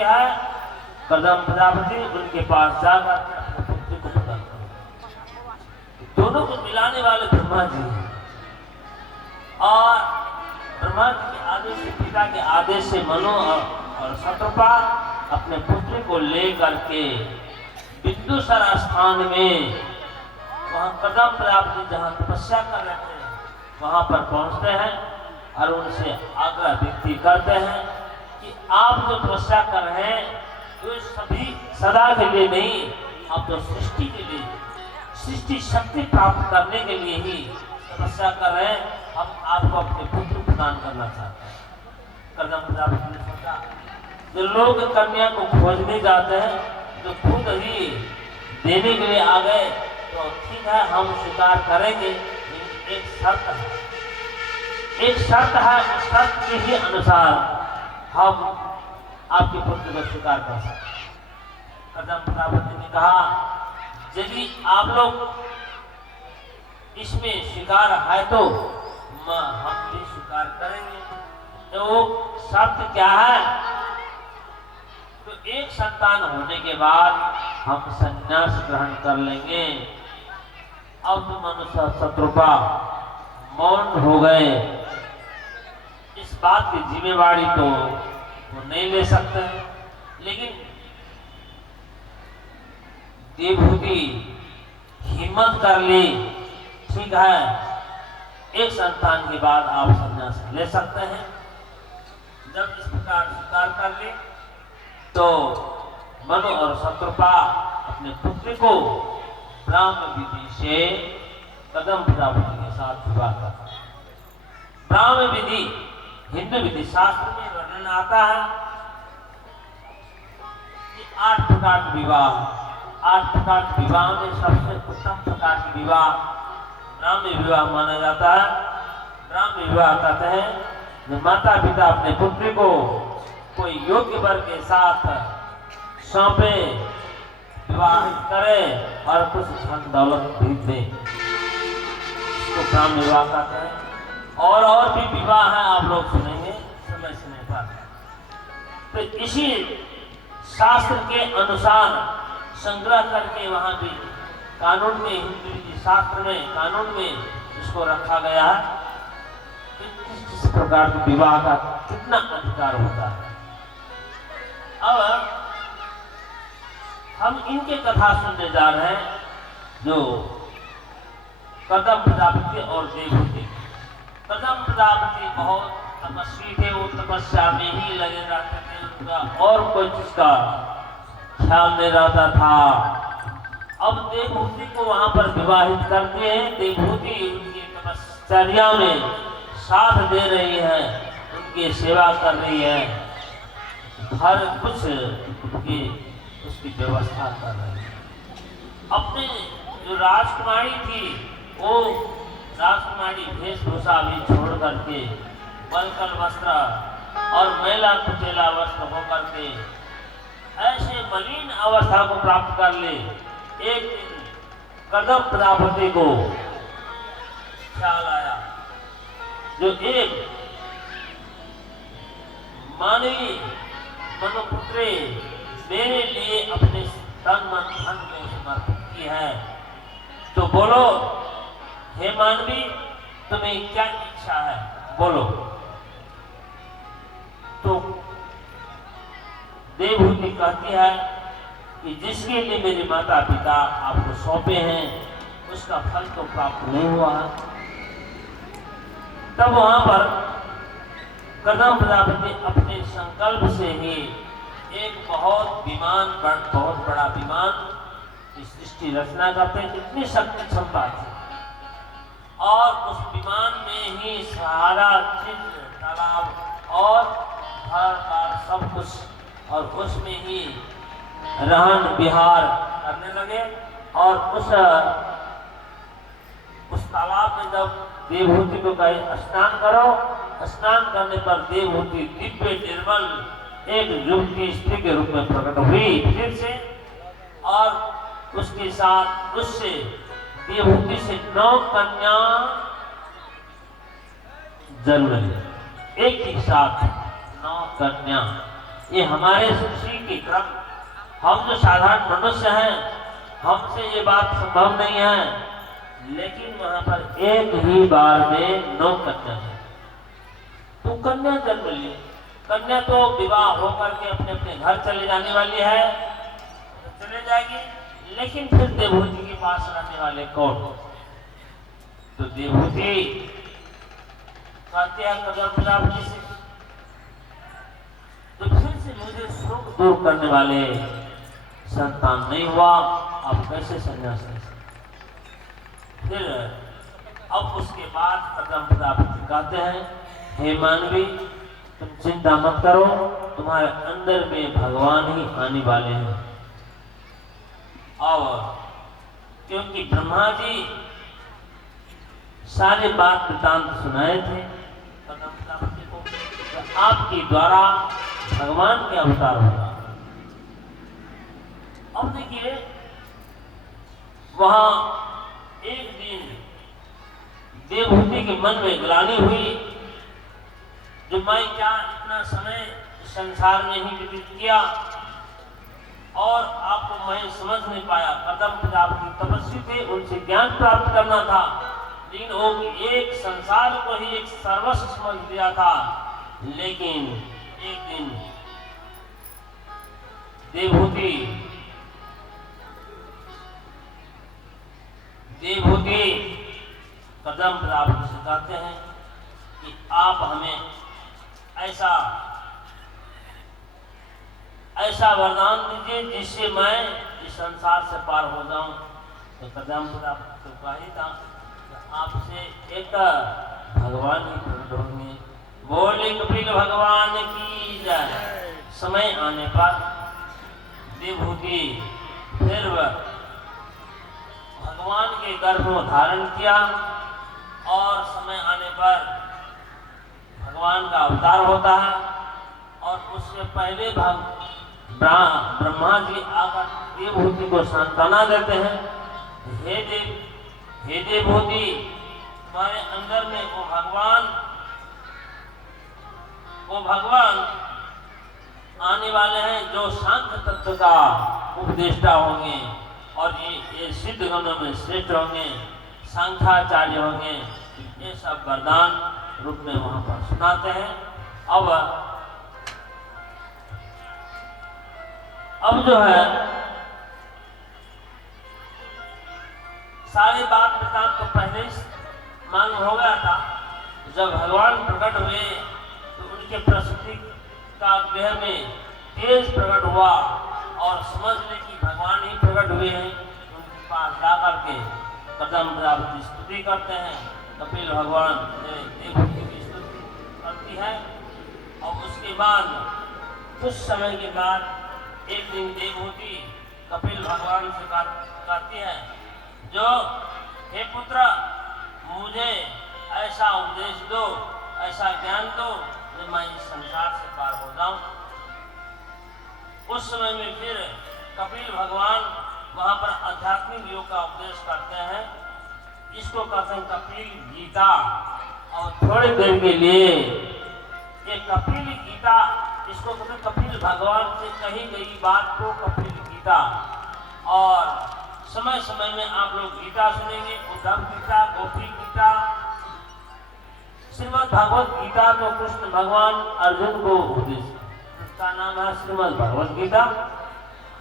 पुत्री है कदम प्रजापति, उनके पास जाकर अपने पुत्री को प्रदान करो। दोनों को मिलाने वाले ब्रह्मा जी हैं और ब्रह्मा जी के आदेश से, पिता के आदेश से मनु और शत्रुपा अपने पुत्री को लेकर के बिंदुसर स्थान में, वहां कदम प्रजापति जहां तपस्या कर रहे थे वहां पर पहुंचते हैं और उनसे आग्रह व्यक्ति करते हैं कि आप जो तपस्या कर रहे हैं तो सभी सदा के लिए नहीं, आप तो सृष्टि के लिए, सृष्टि शक्ति प्राप्त करने के लिए ही तपस्या कर रहे हैं। हम आपको अपने पुत्र प्रदान करना चाहते हैं। कदम प्रजापति ने सोचा, जो लोग कन्या को खोजने जाते हैं तो खुद ही देने के लिए आ गए तो ठीक है, हम स्वीकार करेंगे। एक शर्त है, एक शर्त है, उस शर्त के ही अनुसार हम आपके पुत्र को स्वीकार कर सकते हैं। कदम प्रजापति ने कहा, यदि आप लोग इसमें स्वीकार है तो हम भी स्वीकार करेंगे। तो शर्त क्या है? तो एक संतान होने के बाद हम संन्यास ग्रहण कर लेंगे। अब तो मनुष्य शत्रुपा मौन हो गए, इस बात की जिम्मेवारी तो वो नहीं ले सकते, लेकिन देवहूति हिम्मत कर ली, ठीक है, एक संतान के बाद आप संन्यास ले सकते हैं। जब इस प्रकार स्वीकार कर ले तो मनु और शत्रुपा अपने पुत्र को ब्राह्म विधि से कदम प्रजापति के साथ विवाह करता है। ब्राह्म विधि हिंदू विधि शास्त्र में वर्णन आता है कि 8 प्रकार के विवाह, 8 प्रकार के विवाह में सबसे उत्तम प्रकार के विवाह ब्राह्म विवाह माना जाता है। ब्राह्म विवाह कहते हैं जो माता पिता अपने पुत्री को कोई योग्य वर के साथ सौंपे, विवाह करे और कुछ धन दौलत भी दे, इसको ब्राह्म विवाह कहते हैं। और भी विवाह है, आप लोग सुनेंगे समय समय पर। तो इसी शास्त्र के अनुसार संग्रह करके वहां भी कानून में, हिंदू शास्त्र में कानून में इसको रखा गया है कि किस प्रकार के विवाह का कितना अधिकार होता है। अब हम इनके कथा सुनने जा रहे हैं जो कदम प्रजापति और देवहूति। कदम प्रजापति बहुत तपस्वी थे, वो तपस्या में ही लगे रहते थे, उनका और कोई चीज का ख्याल नहीं रहता था। अब देवहूति को वहां पर विवाहित करते हैं। देवहूति उनकी तपश्चर्या में साथ दे रही है, उनकी सेवा कर रही है, हर कुछ की उसकी व्यवस्था कर रही है। अपने जो राजकुमारी थी वो राजकुमारी वेशभूषा भी छोड़ करके वल्कल वस्त्र और मैला कुचेला वस्त्र होकर के ऐसे मलिन अवस्था को प्राप्त कर ले। एक दिन कदम प्रजापति को ख्याल आया, जो एक मानवी मनुपुत्री मेरे लिए अपने तन मन धन को समर्पित की है, तो बोलो हे मानवी, तुम्हें क्या इच्छा है, बोलो। तो देवहूति कहती है कि जिसके लिए मेरे माता पिता आपको सौंपे हैं उसका फल तो प्राप्त नहीं हुआ है। तब वहां पर कदम प्रजापति अपने संकल्प से ही एक बहुत बड़ा विमान की सृष्टि रचना करते हैं। इतनी शक्ति क्षमता थी और उस विमान में ही सारा चित्र, तालाब और घर बार सब कुछ, और उसमें ही रहन विहार करने लगे। और उस तालाब में जब देवहूति को कहे स्नान करो, स्नान करने पर देवहूति दिव्य निर्मल एक युवती स्त्री के रूप में प्रकट हुई फिर से, और उसके साथ उससे देवहूति से 9 कन्या जन्म ली। एक ही साथ 9 कन्या ये हमारे सृष्टि के क्रम, हम जो साधारण मनुष्य हैं हमसे ये बात संभव नहीं है, लेकिन वहां पर एक ही बार में 9 कन्या है। तो कन्या जन्म ली, कन्या तो विवाह होकर के अपने अपने घर चले जाने वाली है, तो चले जाएगी, लेकिन फिर देवहूति के पास रहने वाले कौन? तो देवहूति कहते हैं कदम प्रजापति से, तो फिर से मुझे शोक दूर करने वाले संतान नहीं हुआ, अब कैसे संन्यास ले सकते? फिर अब उसके बाद कदम प्रजापति कहते हैं, हे मानवी, तुम चिंता मत करो, तुम्हारे अंदर में भगवान ही आने वाले हैं। और क्योंकि ब्रह्मा जी सारे बात वृतांत सुनाए थे कदम प्रजापति को, तो आपके द्वारा भगवान के अवतार होगा। अब देखिए, वहां एक दिन देवहूति के मन में ग्लानि हुई, जो मैं क्या इतना समय संसार में ही व्यतीत किया और आपको मैं समझ नहीं पाया। कदम प्रजापति तपस्वी थे, उनसे ज्ञान प्राप्त करना था, लेकिन वो एक संसार को ही एक सर्वस्व समझ लिया था। लेकिन एक दिन देवहूति कदम प्रजापति से कहते हैं कि आप हमें ऐसा वरदान दीजिए जिससे मैं इस संसार से पार हो जाऊं। तो कदम प्रजापति तो कहा ही था कि आपसे एक भगवान ही प्रकट होंगे। बोले कपिल भगवान की जय। समय आने पर देवहूति फिर भगवान के गर्भ में धारण किया और समय आने पर भगवान का अवतार होता है। और उससे पहले ब्रह्मा जी आकर देवहूति को सांत्वना देते हैं, हे देवहूति, तुम्हारे अंदर में वो भगवान आने वाले हैं जो सांख्य तत्व का उपदेष्टा होंगे और ये सिद्ध गणों में श्रेष्ठ होंगे, सांख्याचार्य होंगे। ये सब वरदान रूप में वहां पर सुनाते हैं। अब जो है सारी बात वृतांत तो पहले ही मालूम हो गया था। जब भगवान प्रकट हुए तो उनके प्रसूति का गृह में तेज प्रकट हुआ और समझ ले कि भगवान ही प्रकट हुए हैं। उनके पास जाकर के कदम प्रजापति स्तुति करते हैं। कपिल भगवान देवहूति की स्तुति करती है। और उसके बाद कुछ समय के बाद एक दिन देवहूति कपिल भगवान से कहती है, जो हे पुत्र, मुझे ऐसा उपदेश दो, ऐसा ज्ञान दो कि मैं इस संसार से पार हो जाऊं। उस समय में फिर कपिल भगवान वहां पर आध्यात्मिक योग का उपदेश करते हैं। इसको कहते हैं कपिल गीता। और थोड़ी देर के लिए ये कपिल गीता, इसको कहते हैं कपिल भगवान से कही गई बात को कपिल गीता। और समय समय में आप लोग गीता सुनेंगे, उद्धव गीता, गोपी गीता, श्रीमद् भागवत गीता। तो कृष्ण भगवान अर्जुन को उपदेश, उसका नाम है श्रीमद् भागवत गीता।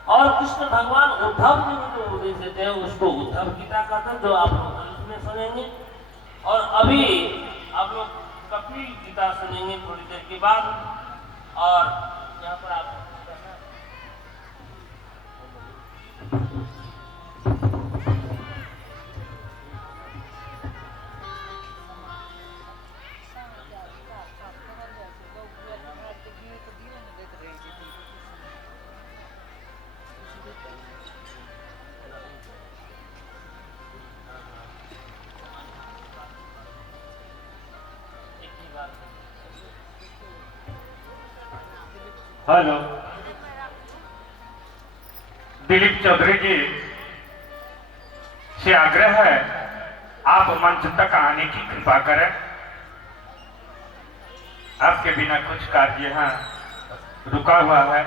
और कृष्ण भगवान उद्धव जी को जो उपदेश देते हैं उसको उद्धव गीता कहते हैं, जो आप लोग अंत में सुनेंगे। और अभी आप लोग कपिल गीता सुनेंगे थोड़ी देर के बाद। और यहाँ पर आप हेलो, दिलीप चौधरी जी से आग्रह है, आप मंच तक आने की कृपा करें। आपके बिना कुछ कार्य रुका हुआ है